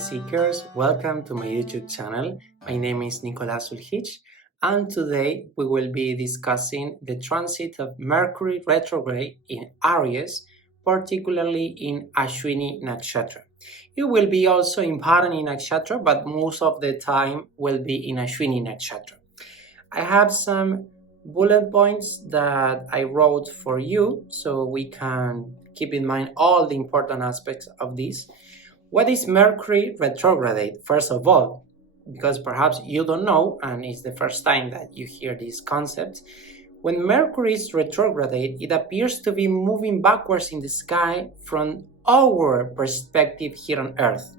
Seekers, welcome to my YouTube channel. My name is Nicolas Ulhich, and today we will be discussing the transit of Mercury Retrograde in Aries, particularly in Ashwini Nakshatra. It will be also in Bharani Nakshatra, but most of the time will be in Ashwini Nakshatra. I have some bullet points that I wrote for you so we can keep in mind all the important aspects of this. What is Mercury retrograde? First of all, because perhaps you don't know and it's the first time that you hear these concepts. When Mercury is retrograde, it appears to be moving backwards in the sky from our perspective here on Earth.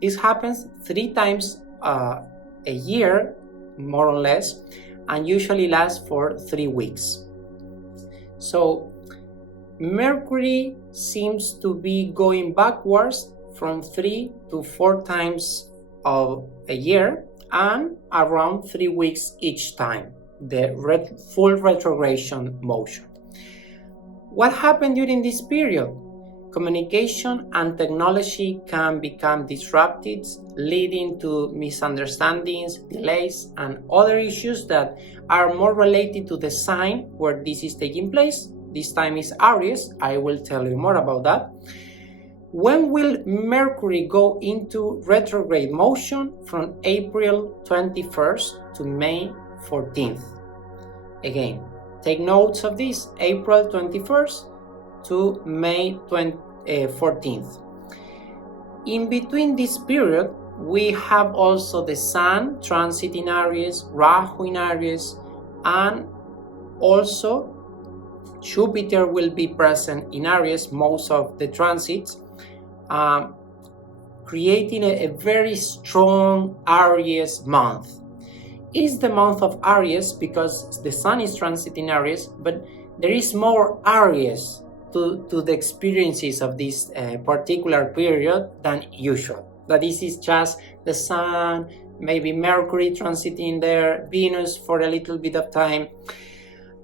This happens 3 times a year, more or less, and usually lasts for 3 weeks. So Mercury seems to be going backwards from 3 to 4 times of a year and around 3 weeks each time, the full retrogression motion. What happened during this period? Communication and technology can become disrupted, leading to misunderstandings, delays, and other issues that are more related to the sign where this is taking place. This time is Aries. I will tell you more about that. When will Mercury go into retrograde motion? From April 21st to May 14th. Again, take notes of this, April 21st to May 14th. In between this period, we have also the Sun transit in Aries, Rahu in Aries, and also Jupiter will be present in Aries most of the transits, creating a very strong Aries month. It is the month of Aries because the Sun is transiting Aries, but there is more Aries to the experiences of this particular period than usual. That this is just the Sun, maybe Mercury transiting there, Venus for a little bit of time.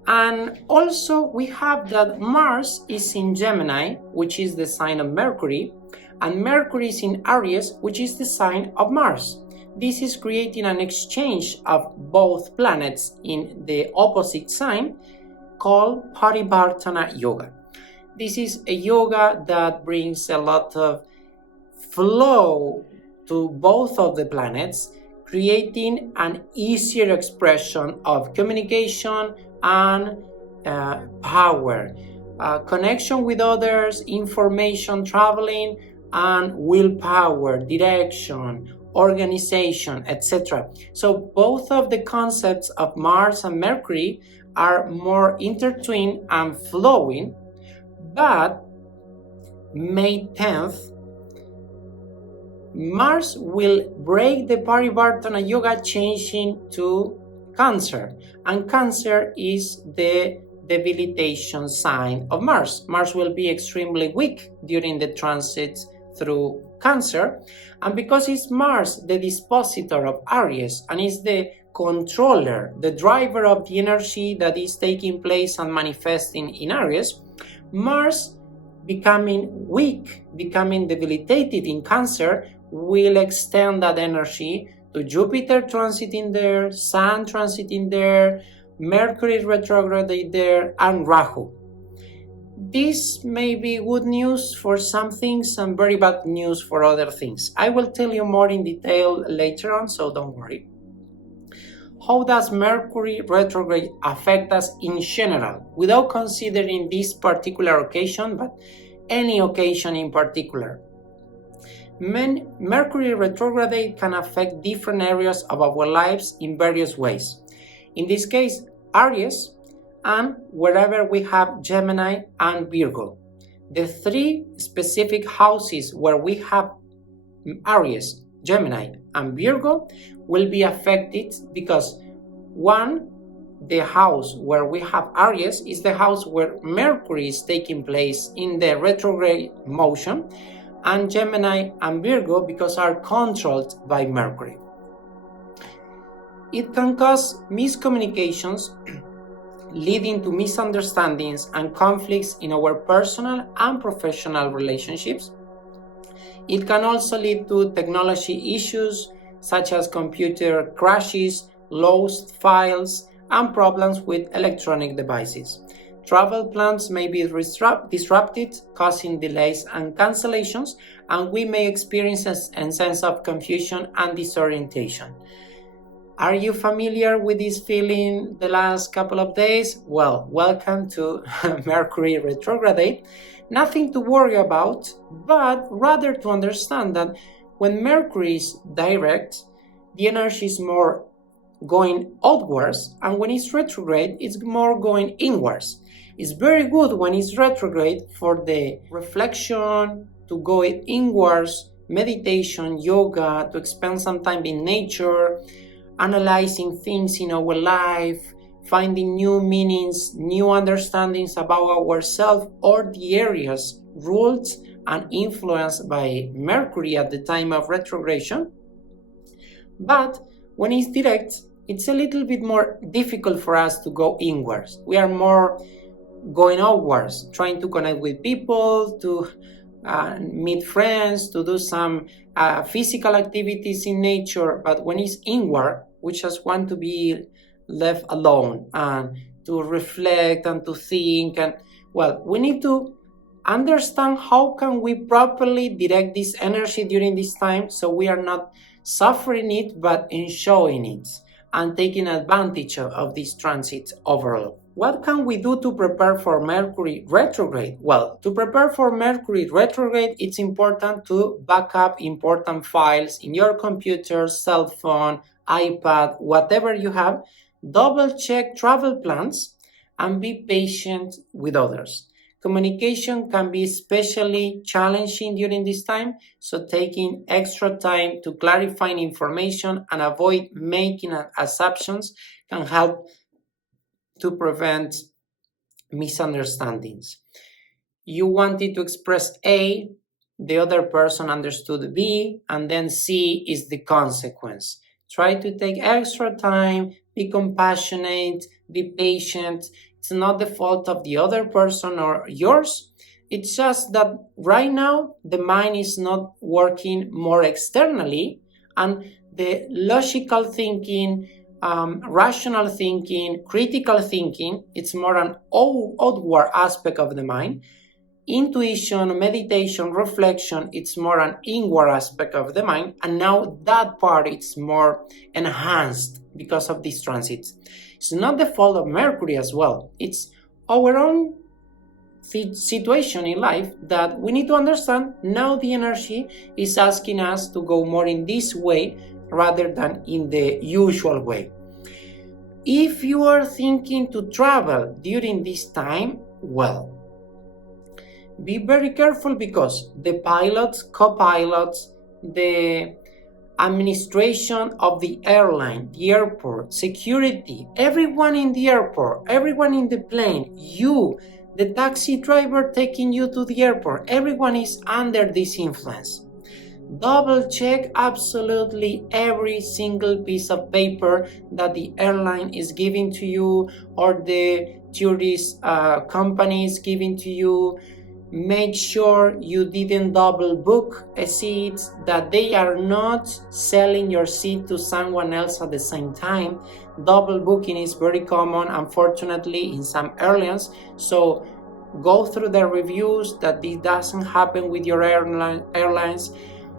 And also we have that Mars is in Gemini, which is the sign of Mercury, and Mercury is in Aries, which is the sign of Mars. This is creating an exchange of both planets in the opposite sign called Parivartana Yoga. This is a yoga that brings a lot of flow to both of the planets, creating an easier expression of communication and power, connection with others, information traveling, and willpower, direction, organization, etc. So both of the concepts of Mars and Mercury are more intertwined and flowing, but May 10th, Mars will break the Parivartana Yoga, changing to Cancer, and Cancer is the debilitation sign of Mars. Mars will be extremely weak during the transit through Cancer, and because it's Mars, the dispositor of Aries, and is the controller, the driver of the energy that is taking place and manifesting in Aries, Mars becoming weak, becoming debilitated in Cancer, will extend that energy to Jupiter transiting there, Sun transiting there, Mercury retrograde there, and Rahu. This may be good news for some things and very bad news for other things. I will tell you more in detail later on, so don't worry. How does Mercury retrograde affect us in general, without considering this particular occasion, but any occasion in particular? Mercury retrograde can affect different areas of our lives in various ways. In this case, Aries, and wherever we have Gemini and Virgo. The 3 specific houses where we have Aries, Gemini, and Virgo will be affected because one, the house where we have Aries is the house where Mercury is taking place in the retrograde motion, and Gemini and Virgo because are controlled by Mercury. It can cause miscommunications, leading to misunderstandings and conflicts in our personal and professional relationships. It can also lead to technology issues such as computer crashes, lost files, and problems with electronic devices. Travel plans may be disrupted, causing delays and cancellations, and we may experience a sense of confusion and disorientation. Are you familiar with this feeling the last couple of days? Well, welcome to Mercury Retrograde. Nothing to worry about, but rather to understand that when Mercury is direct, the energy is more going outwards, and when it's retrograde, it's more going inwards. It's very good when it's retrograde for the reflection, to go inwards, meditation, yoga, to spend some time in nature, analyzing things in our life, finding new meanings, new understandings about ourselves or the areas ruled and influenced by Mercury at the time of retrogression. But when it's direct, it's a little bit more difficult for us to go inwards. We are more going outwards, trying to connect with people, to meet friends, to do some physical activities in nature. But when it's inward, we just want to be left alone and to reflect and to think. And well, we need to understand how can we properly direct this energy during this time so we are not suffering it but enjoying it and taking advantage of this transit overall. What can we do to prepare for Mercury retrograde? Well, to prepare for Mercury retrograde, it's important to back up important files in your computer, cell phone, iPad, whatever you have. Double check travel plans and be patient with others. Communication can be especially challenging during this time, so taking extra time to clarify information and avoid making assumptions can help to prevent misunderstandings. You wanted to express A, the other person understood B, and then C is the consequence. Try to take extra time, be compassionate, be patient. It's not the fault of the other person or yours. It's just that right now the mind is not working more externally, and the logical thinking, rational thinking, critical thinking, it's more an outward aspect of the mind. Intuition, meditation, reflection, it's more an inward aspect of the mind, and now that part is more enhanced because of these transits. It's not the fault of Mercury as well. It's our own situation in life that we need to understand. Now the energy is asking us to go more in this way rather than in the usual way. If you are thinking to travel during this time, well, be very careful because the pilots, co-pilots, the administration of the airline, the airport, security, everyone in the airport, everyone in the plane, you, the taxi driver taking you to the airport, everyone is under this influence. Double check absolutely every single piece of paper that the airline is giving to you or the tourist company is giving to you. Make sure you didn't double book a seat, that they are not selling your seat to someone else at the same time. Double booking is very common, unfortunately, in some airlines. So go through the reviews that this doesn't happen with your airlines.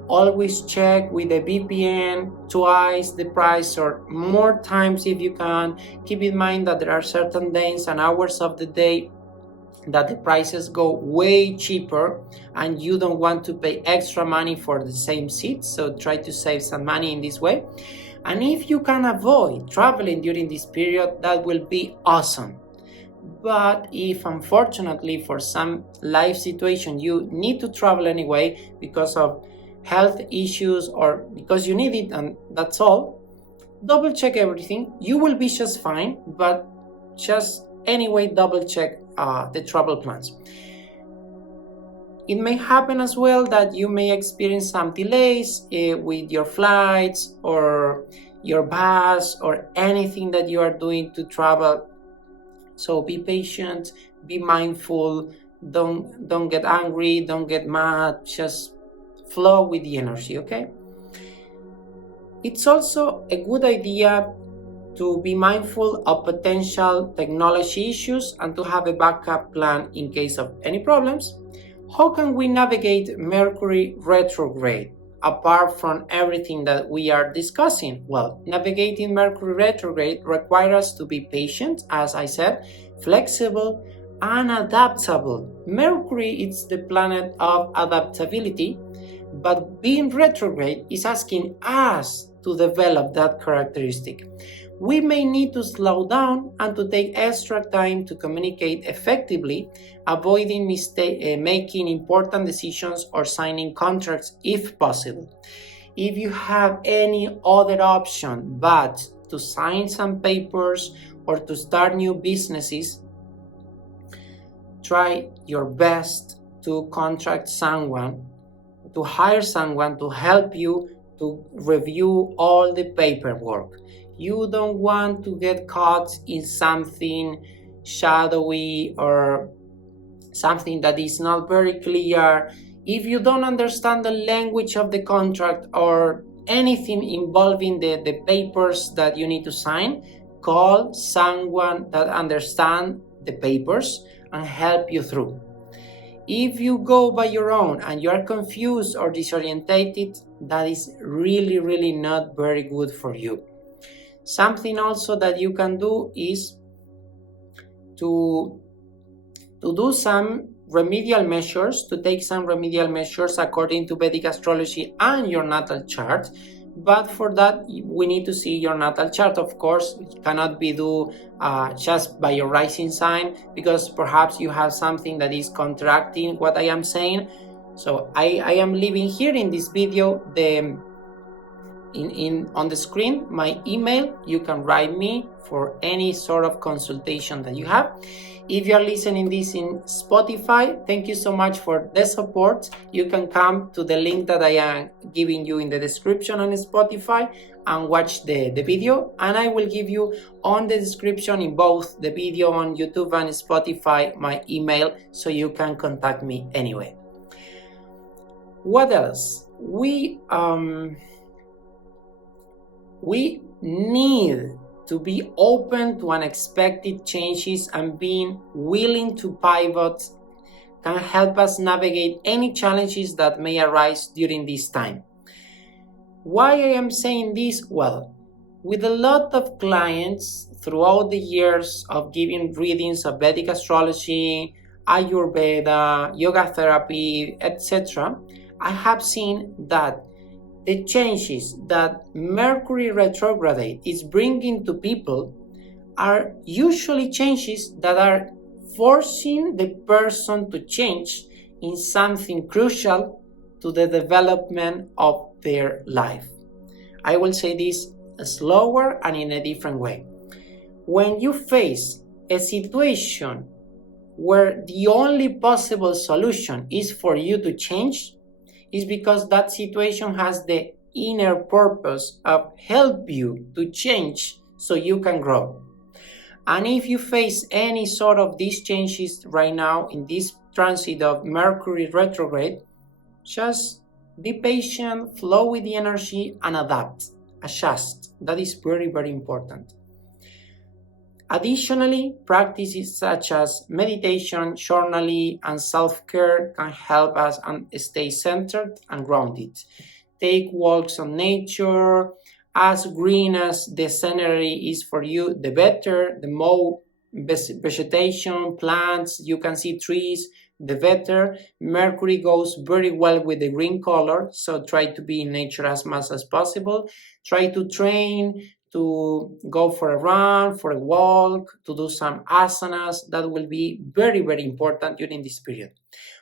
Always check with the VPN twice the price or more times if you can. Keep in mind that there are certain days and hours of the day that the prices go way cheaper and you don't want to pay extra money for the same seat, so try to save some money in this way. And if you can avoid traveling during this period, that will be awesome. But if unfortunately for some life situation you need to travel anyway because of health issues or because you need it and that's all, double check everything. You will be just fine, but just anyway double check the travel plans. It may happen as well that you may experience some delays with your flights or your bus or anything that you are doing to travel. So be patient, be mindful, don't get angry, don't get mad, just flow with the energy, okay? It's also a good idea to be mindful of potential technology issues and to have a backup plan in case of any problems. How can we navigate Mercury retrograde apart from everything that we are discussing? Well, navigating Mercury retrograde requires us to be patient, as I said, flexible and adaptable. Mercury is the planet of adaptability, but being retrograde is asking us to develop that characteristic. We may need to slow down and to take extra time to communicate effectively, avoiding making important decisions or signing contracts if possible. If you have any other option but to sign some papers or to start new businesses, try your best to contract someone, to hire someone to help you to review all the paperwork. You don't want to get caught in something shadowy or something that is not very clear. If you don't understand the language of the contract or anything involving the papers that you need to sign, call someone that understands the papers and help you through. If you go by your own and you are confused or disorientated, that is really not very good for you. Something also that you can do is to do some remedial measures, to take some remedial measures according to Vedic astrology and your natal chart. But for that, we need to see your natal chart. Of course, it cannot be done just by your rising sign, because perhaps you have something that is contracting what I am saying. So I am leaving here in this video on the screen my email. You can write me for any sort of consultation that you have. If you are listening this in Spotify, thank you so much for the support. You can come to the link that I am giving you in the description on Spotify and watch the video, and I will give you on the description in both the video on YouTube and Spotify my email, so you can contact me anyway. What else? We need to be open to unexpected changes, and being willing to pivot can help us navigate any challenges that may arise during this time. Why I am saying this? Well, with a lot of clients throughout the years of giving readings of Vedic astrology, Ayurveda, yoga therapy, etc., I have seen that the changes that Mercury retrograde is bringing to people are usually changes that are forcing the person to change in something crucial to the development of their life. I will say this slower and in a different way. When you face a situation where the only possible solution is for you to change, is because that situation has the inner purpose of help you to change so you can grow. And if you face any sort of these changes right now in this transit of Mercury retrograde, just be patient, flow with the energy, and adapt, adjust. That is very important. Additionally, practices such as meditation, journaling, and self-care can help us stay centered and grounded. Take walks on nature. As green as the scenery is for you, the better. The more vegetation, plants, you can see trees, the better. Mercury goes very well with the green color, so try to be in nature as much as possible. Try to train, to go for a run, for a walk, to do some asanas. That will be very important during this period.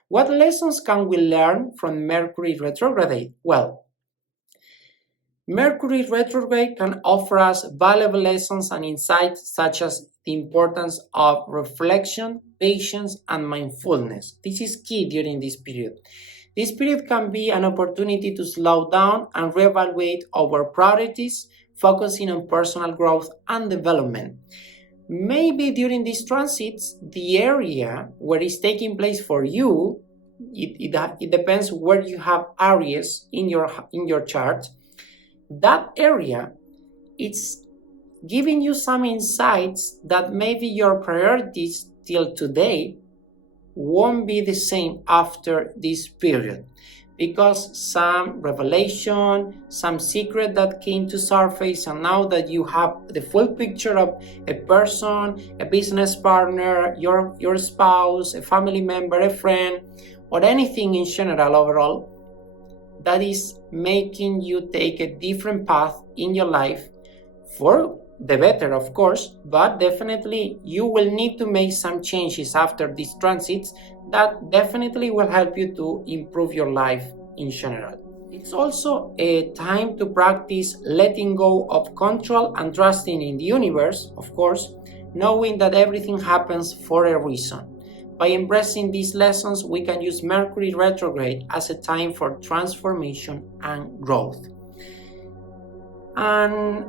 What lessons can we learn from Mercury retrograde? Well, Mercury retrograde can offer us valuable lessons and insights, such as the importance of reflection, patience, and mindfulness. This is key during this period. This period can be an opportunity to slow down and reevaluate our priorities, focusing on personal growth and development. Maybe during these transits, the area where it's taking place for you it depends where you have Aries in your chart. That area, it's giving you some insights that maybe your priorities till today won't be the same after this period, because some revelation, some secret that came to surface, and now that you have the full picture of a person, a business partner, your spouse, a family member, a friend, or anything in general overall, that is making you take a different path in your life, for the better, of course, but definitely you will need to make some changes after these transits that definitely will help you to improve your life in general. It's also a time to practice letting go of control and trusting in the universe, of course, knowing that everything happens for a reason. By embracing these lessons, we can use Mercury retrograde as a time for transformation and growth. And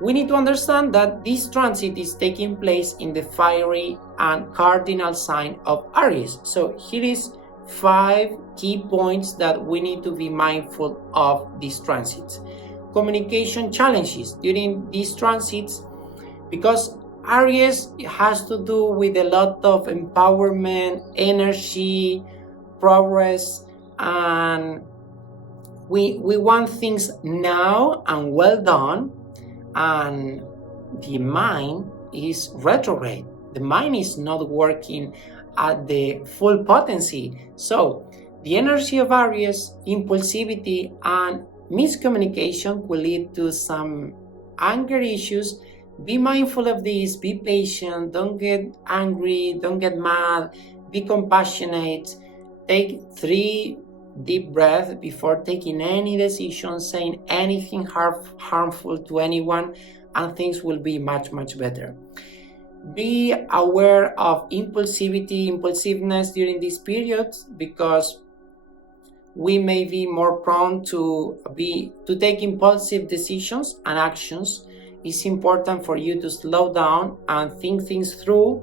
we need to understand that this transit is taking place in the fiery and cardinal sign of Aries. So here is 5 key points that we need to be mindful of these transits. Communication challenges during these transits, because Aries has to do with a lot of empowerment, energy, progress, and we want things now and well done. And the mind is retrograde. The mind is not working at the full potency. So the energy of Aries, impulsivity and miscommunication will lead to some anger issues. Be mindful of this, be patient, don't get angry, don't get mad, be compassionate. Take 3 deep breath before taking any decision, saying anything harmful to anyone, and things will be much better. Be aware of impulsiveness during this period, because we may be more prone to take impulsive decisions and actions. It's important for you to slow down and think things through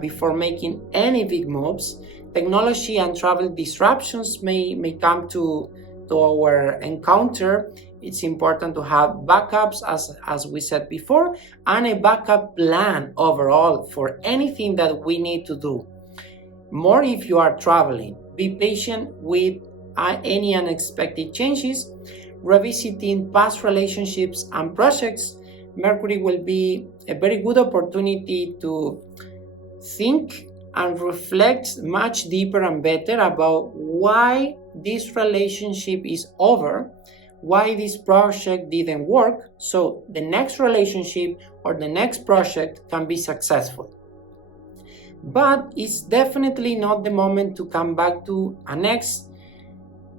before making any big moves. Technology and travel disruptions may come to our encounter. It's important to have backups, as we said before, and a backup plan overall for anything that we need to do. More if you are traveling. Be patient with any unexpected changes. Revisiting past relationships and projects. Mercury will be a very good opportunity to think and reflect much deeper and better about why this relationship is over, why this project didn't work, so the next relationship or the next project can be successful. But it's definitely not the moment to come back to an ex.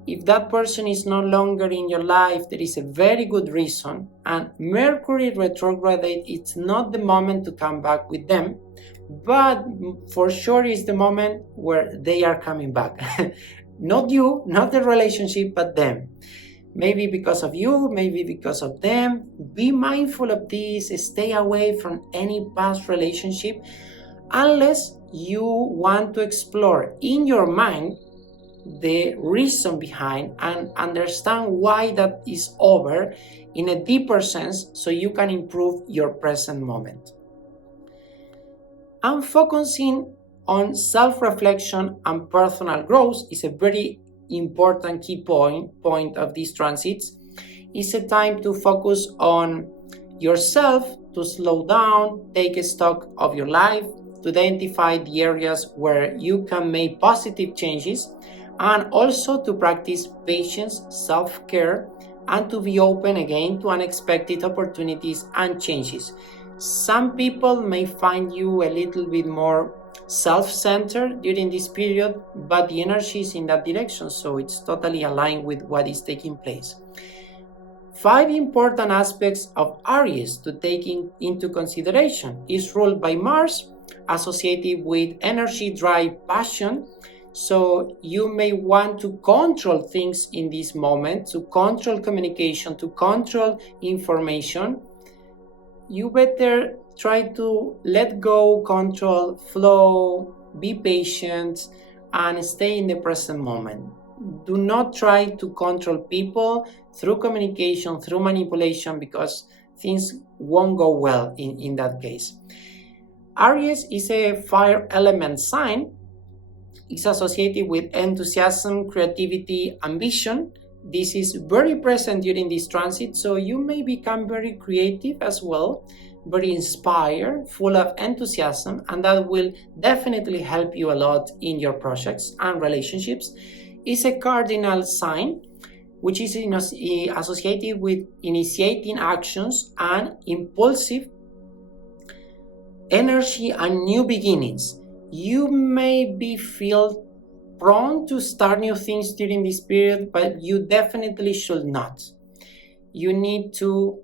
If that person is no longer in your life, there is a very good reason, and Mercury retrograde, it's not the moment to come back with them, but for sure is the moment where they are coming back. Not you, not the relationship, but them. Maybe because of you, maybe because of them. Be mindful of this. Stay away from any past relationship unless you want to explore in your mind the reason behind and understand why that is over in a deeper sense, so you can improve your present moment. And focusing on self-reflection and personal growth is a very important key point of these transits. It's a time to focus on yourself, to slow down, take a stock of your life, to identify the areas where you can make positive changes, and also to practice patience, self-care, and to be open again to unexpected opportunities and changes. Some people may find you a little bit more self-centered during this period, but the energy is in that direction, so it's totally aligned with what is taking place. 5 important aspects of Aries to take into consideration is ruled by Mars, associated with energy, drive, passion. So you may want to control things in this moment, to control communication, to control information. You better try to let go, control, flow, be patient, and stay in the present moment. Do not try to control people through communication, through manipulation, because things won't go well in that case. Aries is a fire element sign. It's associated with enthusiasm, creativity, ambition. This is very present during this transit, so you may become very creative as well, very inspired, full of enthusiasm, and that will definitely help you a lot in your projects and relationships. It's a cardinal sign, which is associated with initiating actions and impulsive energy and new beginnings. You may feel prone to start new things during this period, but you definitely should not. You need to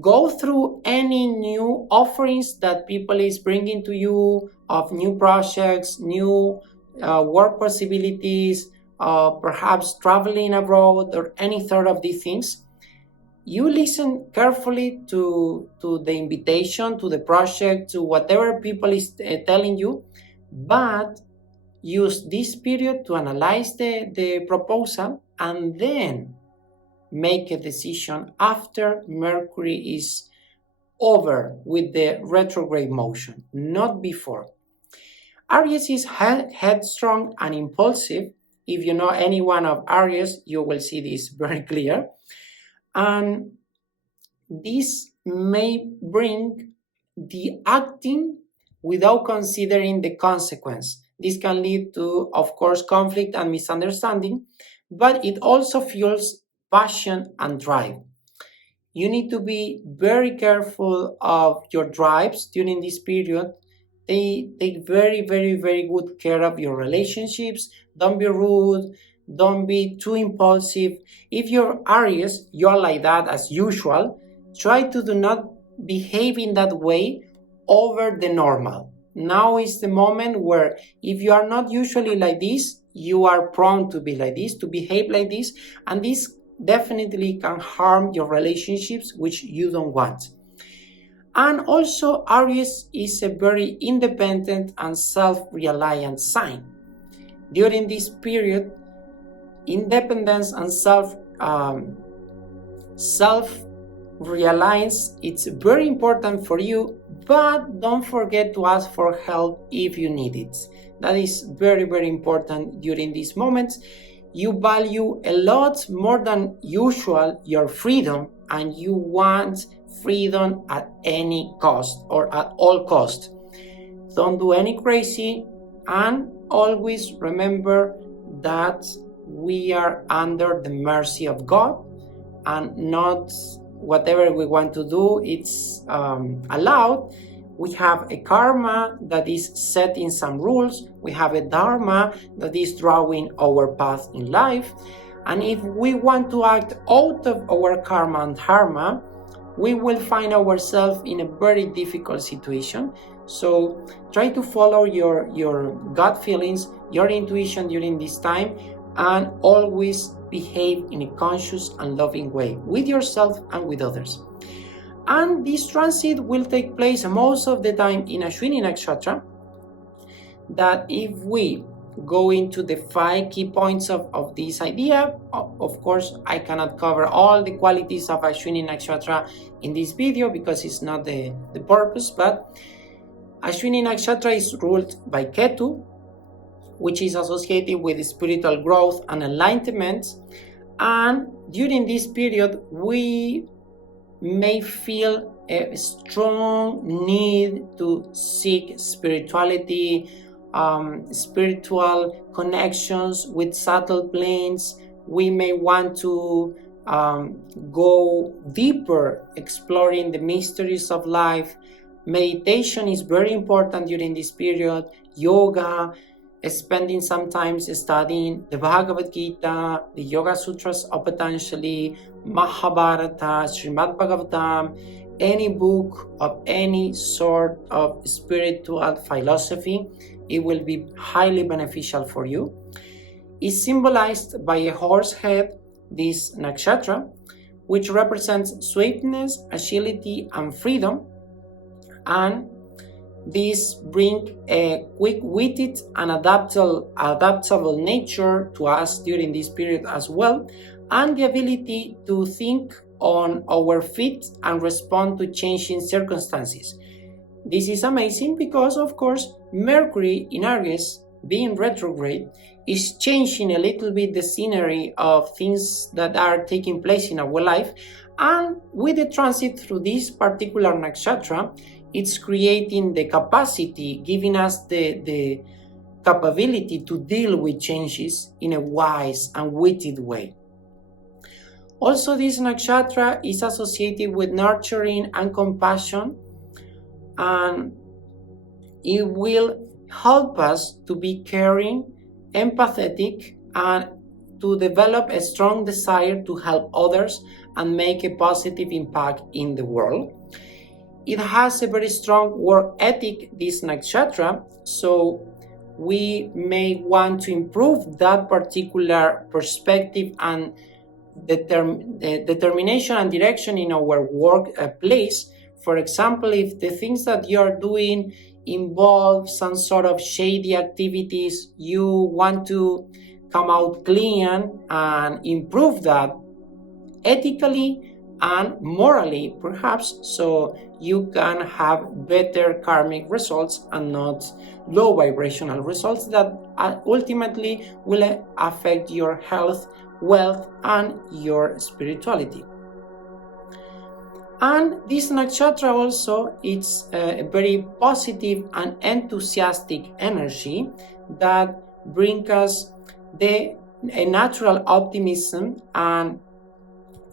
go through any new offerings that people is bringing to you of new projects, new work possibilities, perhaps traveling abroad or any thought of these things. You listen carefully to the invitation, to the project, to whatever people is telling you, but use this period to analyze the proposal and then make a decision after Mercury is over with the retrograde motion, not before. Aries is headstrong and impulsive. If you know anyone of Aries, you will see this very clear. And this may bring the acting without considering the consequence. This can lead to, of course, conflict and misunderstanding, but it also fuels passion and drive. You need to be very careful of your drives during this period. Take very, very, very good care of your relationships. Don't be rude. Don't be too impulsive. If you're Aries, you're like that as usual. Try to do not behave in that way over the normal. Now is the moment where if you are not usually like this, you are prone to be like this, to behave like this, and this definitely can harm your relationships, which you don't want. And also, Aries is a very independent and self-reliant sign. During this period, independence and self-reliance, it's very important for you, but don't forget to ask for help if you need it. That is very, very important during these moments. You value a lot more than usual your freedom, and you want freedom at any cost or at all cost. Don't do any crazy, and always remember that we are under the mercy of God, and not whatever we want to do, it's allowed. We have a karma that is set in some rules. We have a dharma that is drawing our path in life. And if we want to act out of our karma and dharma, we will find ourselves in a very difficult situation. So try to follow your gut feelings, your intuition during this time, and always behave in a conscious and loving way with yourself and with others. And this transit will take place most of the time in Ashwini Nakshatra. That if we go into the 5 key points of this idea, of course, I cannot cover all the qualities of Ashwini Nakshatra in this video because it's not the purpose, but Ashwini Nakshatra is ruled by Ketu, which is associated with spiritual growth and enlightenment. And during this period, we may feel a strong need to seek spirituality, spiritual connections with subtle planes. We may want to go deeper, exploring the mysteries of life. Meditation is very important during this period. Yoga, spending some time studying the Bhagavad Gita, the Yoga Sutras of Patanjali, Mahabharata, Srimad Bhagavatam, any book of any sort of spiritual philosophy, it will be highly beneficial for you. It's symbolized by a horse head, this nakshatra, which represents swiftness, agility, and freedom. And These bring a quick-witted and adaptable nature to us during this period as well, and the ability to think on our feet and respond to changing circumstances. This is amazing because, of course, Mercury in Aries, being retrograde, is changing a little bit the scenery of things that are taking place in our life, and with the transit through this particular nakshatra, it's creating the capacity, giving us the capability to deal with changes in a wise and witted way. Also, this nakshatra is associated with nurturing and compassion, and it will help us to be caring, empathetic, and to develop a strong desire to help others and make a positive impact in the world. It has a very strong work ethic, this nakshatra, so we may want to improve that particular perspective and determination and direction in our workplace. For example, if the things that you're doing involve some sort of shady activities, you want to come out clean and improve that ethically and morally, perhaps, so you can have better karmic results and not low vibrational results that ultimately will affect your health, wealth, and your spirituality. And this nakshatra also, it's a very positive and enthusiastic energy that brings us a natural optimism and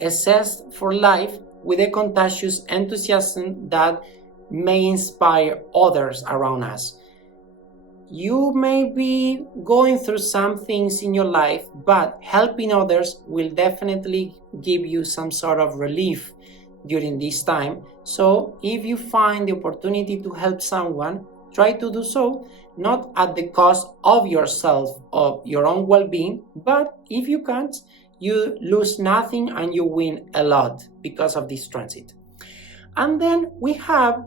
a zest for life with a contagious enthusiasm that may inspire others around us. You may be going through some things in your life, but helping others will definitely give you some sort of relief during this time. So if you find the opportunity to help someone, try to do so, not at the cost of yourself, of your own well-being, but if you can't, you lose nothing and you win a lot because of this transit. And then we have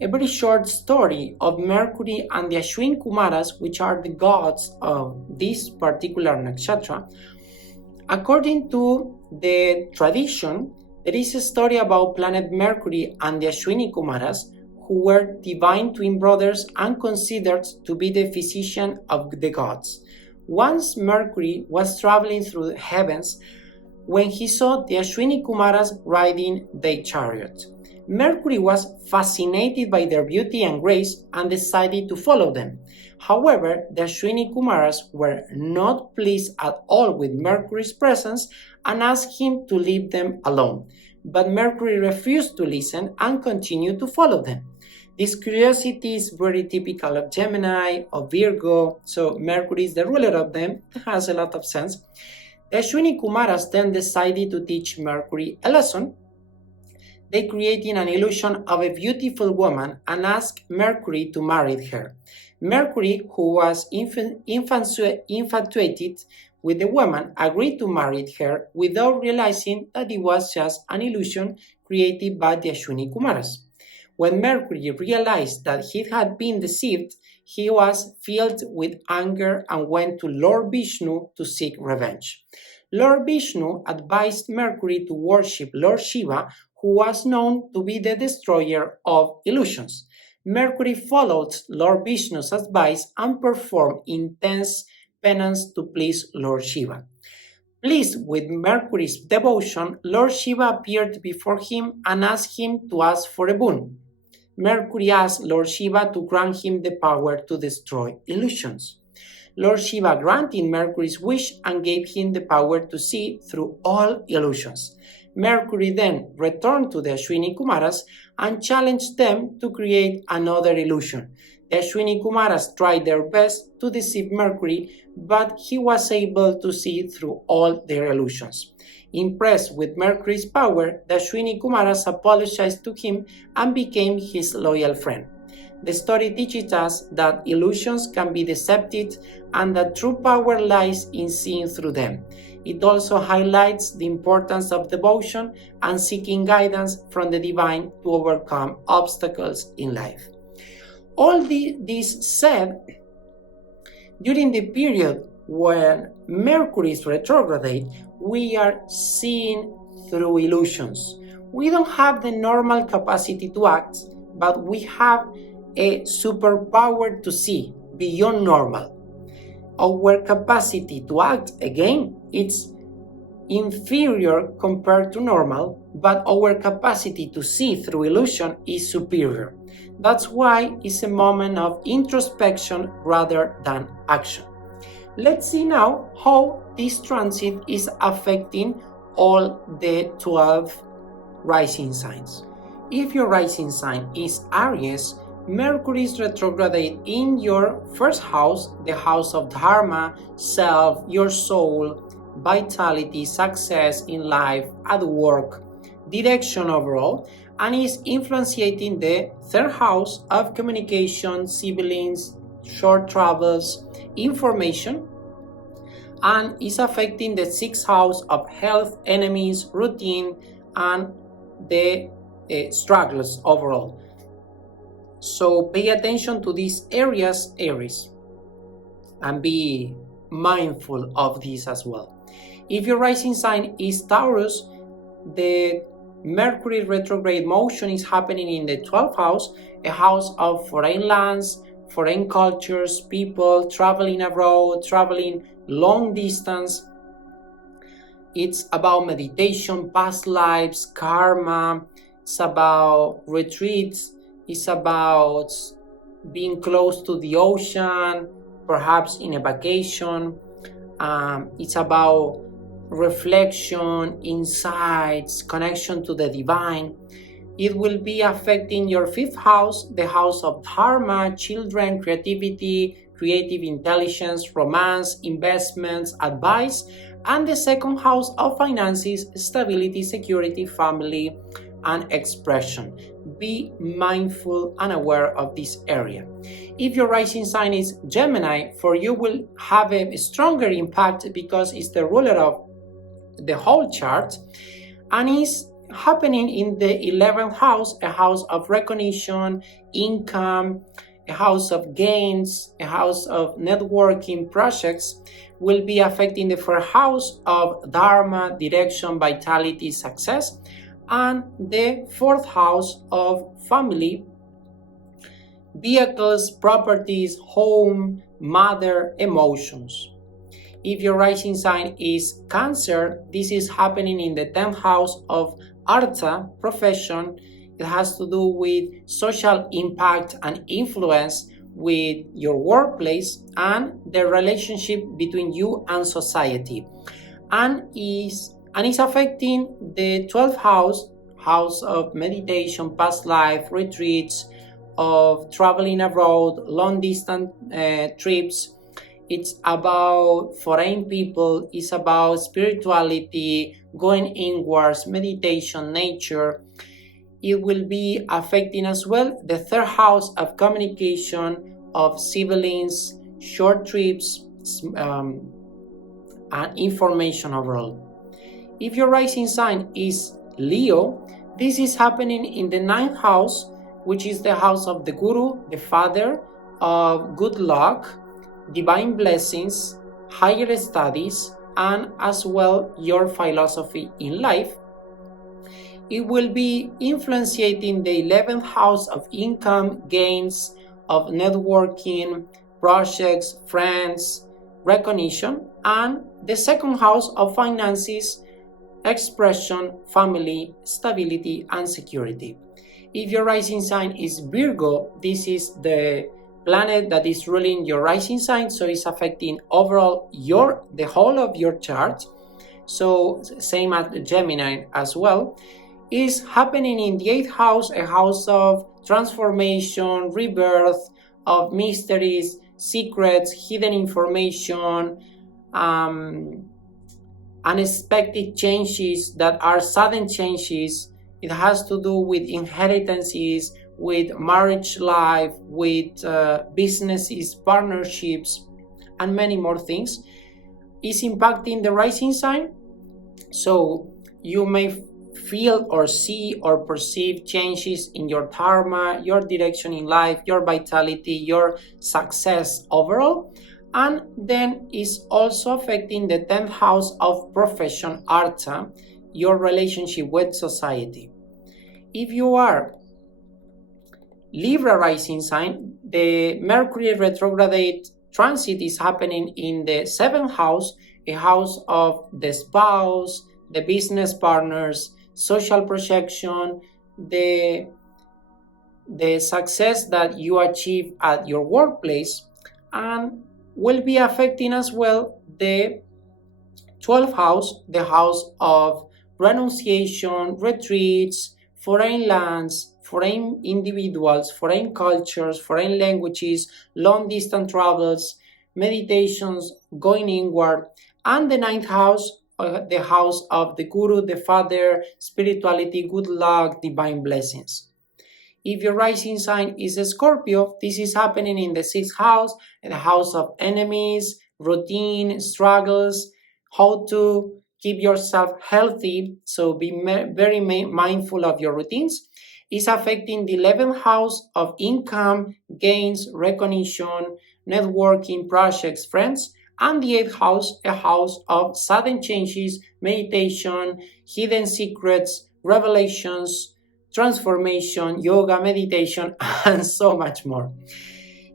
a very short story of Mercury and the Ashwini Kumaras, which are the gods of this particular nakshatra. According to the tradition, there is a story about planet Mercury and the Ashwini Kumaras, who were divine twin brothers and considered to be the physician of the gods. Once Mercury was traveling through the heavens when he saw the Ashwini Kumaras riding their chariot. Mercury was fascinated by their beauty and grace and decided to follow them. However, the Ashwini Kumaras were not pleased at all with Mercury's presence and asked him to leave them alone. But Mercury refused to listen and continued to follow them. This curiosity is very typical of Gemini, of Virgo, so Mercury is the ruler of them. It has a lot of sense. The Ashwini Kumaras then decided to teach Mercury a lesson. They created an illusion of a beautiful woman and asked Mercury to marry her. Mercury, who was infatuated with the woman, agreed to marry her without realizing that it was just an illusion created by the Ashwini Kumaras. When Mercury realized that he had been deceived, he was filled with anger and went to Lord Vishnu to seek revenge. Lord Vishnu advised Mercury to worship Lord Shiva, who was known to be the destroyer of illusions. Mercury followed Lord Vishnu's advice and performed intense penance to please Lord Shiva. Pleased with Mercury's devotion, Lord Shiva appeared before him and asked him to ask for a boon. Mercury asked Lord Shiva to grant him the power to destroy illusions. Lord Shiva granted Mercury's wish and gave him the power to see through all illusions. Mercury then returned to the Ashwini Kumaras and challenged them to create another illusion. The Ashwini Kumaras tried their best to deceive Mercury, but he was able to see through all their illusions. Impressed with Mercury's power, the Ashwini Kumaras apologized to him and became his loyal friend. The story teaches us that illusions can be deceptive and that true power lies in seeing through them. It also highlights the importance of devotion and seeking guidance from the divine to overcome obstacles in life. All this said, during the period when Mercury is retrograde, we are seeing through illusions. We don't have the normal capacity to act, but we have a superpower to see beyond normal. Our capacity to act, again, it's inferior compared to normal, but our capacity to see through illusion is superior. That's why it's a moment of introspection rather than action. Let's see now how this transit is affecting all the 12 rising signs. If your rising sign is Aries, Mercury is retrograde in your first house, the house of Dharma, self, your soul, vitality, success in life, at work, direction overall, and is influencing the third house of communication, siblings, short travels, information, and is affecting the sixth house of health, enemies, routine, and the struggles overall. So pay attention to these areas, Aries, and be mindful of this as well. If your rising sign is Taurus, the Mercury retrograde motion is happening in the 12th house, a house of foreign lands, foreign cultures, people, traveling abroad, traveling long distance. It's about meditation, past lives, karma. It's about retreats. It's about being close to the ocean, perhaps in a vacation. It's about reflection, insights, connection to the divine. It will be affecting your fifth house, the house of Dharma, children, creativity, creative intelligence, romance, investments, advice, and the second house of finances, stability, security, family, and expression. Be mindful and aware of this area. If your rising sign is Gemini, for you will have a stronger impact because it's the ruler of the whole chart, and is happening in the 11th house, a house of recognition, income, a house of gains, a house of networking projects. Will be affecting the first house of Dharma, direction, vitality, success, and the fourth house of family, vehicles, properties, home, mother, emotions. If your rising sign is Cancer, this is happening in the 10th house of Artha, profession. It has to do with social impact and influence with your workplace and the relationship between you and society. And is affecting the 12th house, house of meditation, past life, retreats, of traveling abroad, long distance trips. It's about foreign people, it's about spirituality, going inwards, meditation, nature. It will be affecting as well the third house of communication, of siblings, short trips, and information overall. If your rising sign is Leo, this is happening in the 9th house, which is the house of the Guru, the father, of good luck, divine blessings, higher studies, and as well your philosophy in life. It will be influencing the 11th house of income, gains, of networking, projects, friends, recognition, and the second house of finances, expression, family, stability, and security. If your rising sign is Virgo, this is the planet that is ruling your rising sign, so it's affecting overall the whole of your chart. So same as Gemini as well, is happening in the 8th house, a house of transformation, rebirth, of mysteries, secrets, hidden information, unexpected changes that are sudden changes. It has to do with inheritances, with marriage life, with businesses, partnerships, and many more things. Is impacting the rising sign. So you may feel or see or perceive changes in your dharma, your direction in life, your vitality, your success overall. And then is also affecting the 10th house of profession, arta, your relationship with society. If you are Libra rising sign, the Mercury retrograde transit is happening in the 7th house, a house of the spouse, the business partners, social projection, the success that you achieve at your workplace, and will be affecting as well the 12th house, the house of renunciation, retreats, foreign lands, foreign individuals, foreign cultures, foreign languages, long distance travels, meditations, going inward, and the 9th house, the house of the guru, the father, spirituality, good luck, divine blessings. If your rising sign is a Scorpio, this is happening in the 6th house, the house of enemies, routine, struggles, how to keep yourself healthy, so be very mindful of your routines. Is affecting the 11th house of income, gains, recognition, networking, projects, friends, and the 8th house, a house of sudden changes, meditation, hidden secrets, revelations, transformation, yoga, meditation, and so much more.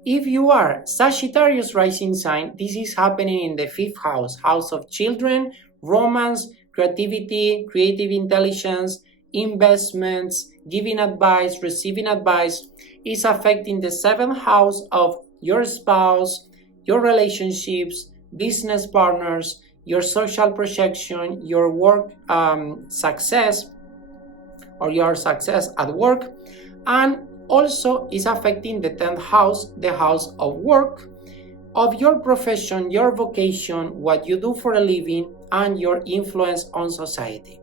If you are Sagittarius rising sign, this is happening in the 5th house, house of children, romance, creativity, creative intelligence, investments, giving advice, receiving advice. Is affecting the 7th house of your spouse, your relationships, business partners, your social projection, your work success, or your success at work, and also is affecting the 10th house, the house of work, of your profession, your vocation, what you do for a living, and your influence on society.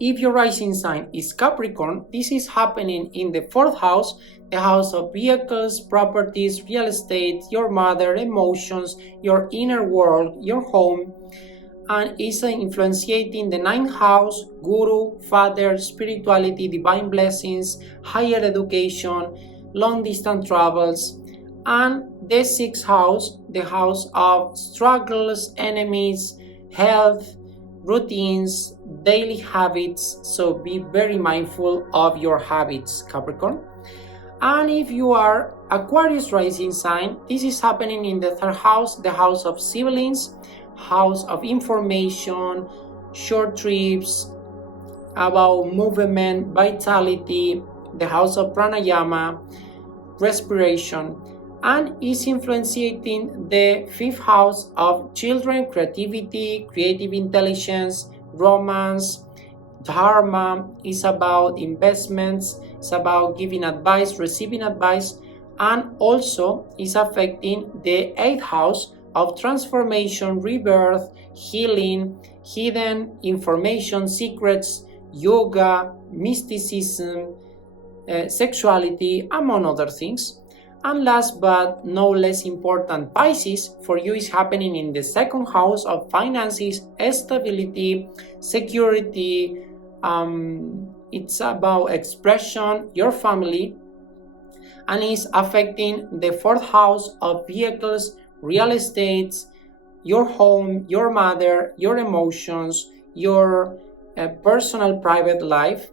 If your rising sign is Capricorn, this is happening in the 4th house, the house of vehicles, properties, real estate, your mother, emotions, your inner world, your home, and is influencing the 9th house, guru, father, spirituality, divine blessings, higher education, long distance travels, and the 6th house, the house of struggles, enemies, health, routines, daily habits. So be very mindful of your habits, Capricorn. And if you are Aquarius rising sign, this is happening in the 3rd house, the house of siblings, house of information, short trips, about movement, vitality, the house of pranayama, respiration, and is influencing the 5th house of children, creativity, creative intelligence, romance, dharma. Is about investments, it's about giving advice, receiving advice, and also is affecting the 8th house of transformation, rebirth, healing, hidden information, secrets, yoga, mysticism, sexuality, among other things. And last but no less important, Pisces, for you is happening in the 2nd house of finances, stability, security. It's about expression, your family, and is affecting the 4th house of vehicles, real estate, your home, your mother, your emotions, your personal private life,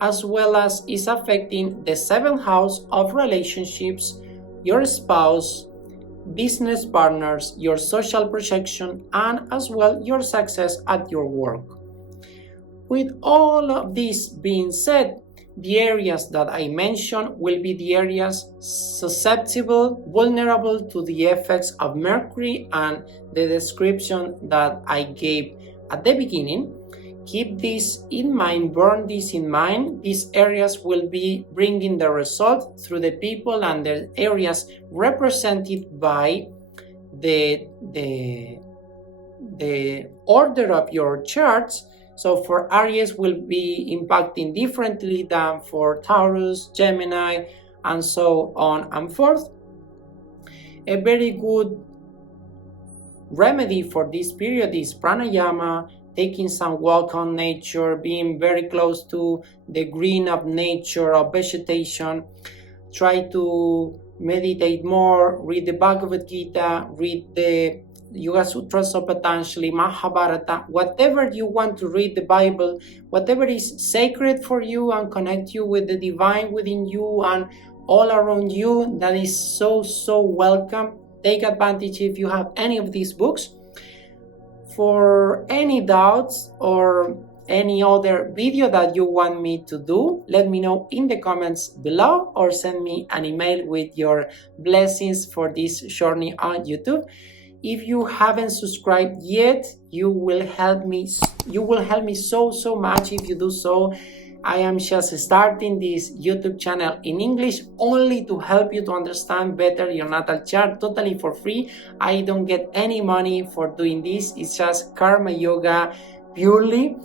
as well as is affecting the 7th house of relationships, your spouse, business partners, your social projection, and as well your success at your work. With all of this being said, the areas that I mentioned will be the areas susceptible, vulnerable to the effects of Mercury and the description that I gave at the beginning. Keep this in mind, burn this in mind. These areas will be bringing the result through the people and the areas represented by the order of your charts. So for Aries will be impacting differently than for Taurus, Gemini, and so on and forth. A very good remedy for this period is pranayama, taking some walk on nature, being very close to the green of nature, of vegetation. Try to meditate more, read the Bhagavad Gita, read the Yoga Sutras of Patanjali, Mahabharata, whatever you want to read, the Bible, whatever is sacred for you and connect you with the divine within you and all around you, that is so welcome. Take advantage if you have any of these books. For any doubts or any other video that you want me to do, let me know in the comments below or send me an email with your blessings for this journey on YouTube. If you haven't subscribed yet, you will help me so much if you do so. I am just starting this YouTube channel in English only to help you to understand better your natal chart, totally for free. I don't get any money for doing this. It's just karma yoga purely.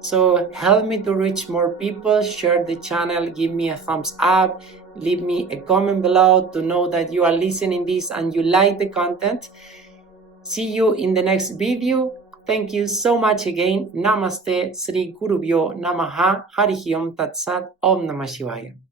So help me to reach more people, share the channel, give me a thumbs up, leave me a comment below to know that you are listening this and you like the content. See you in the next video. Thank you so much again. Namaste, Sri Gurubhyo Namaha, Harihi Om Tat Sat, Om Namah Shivaya.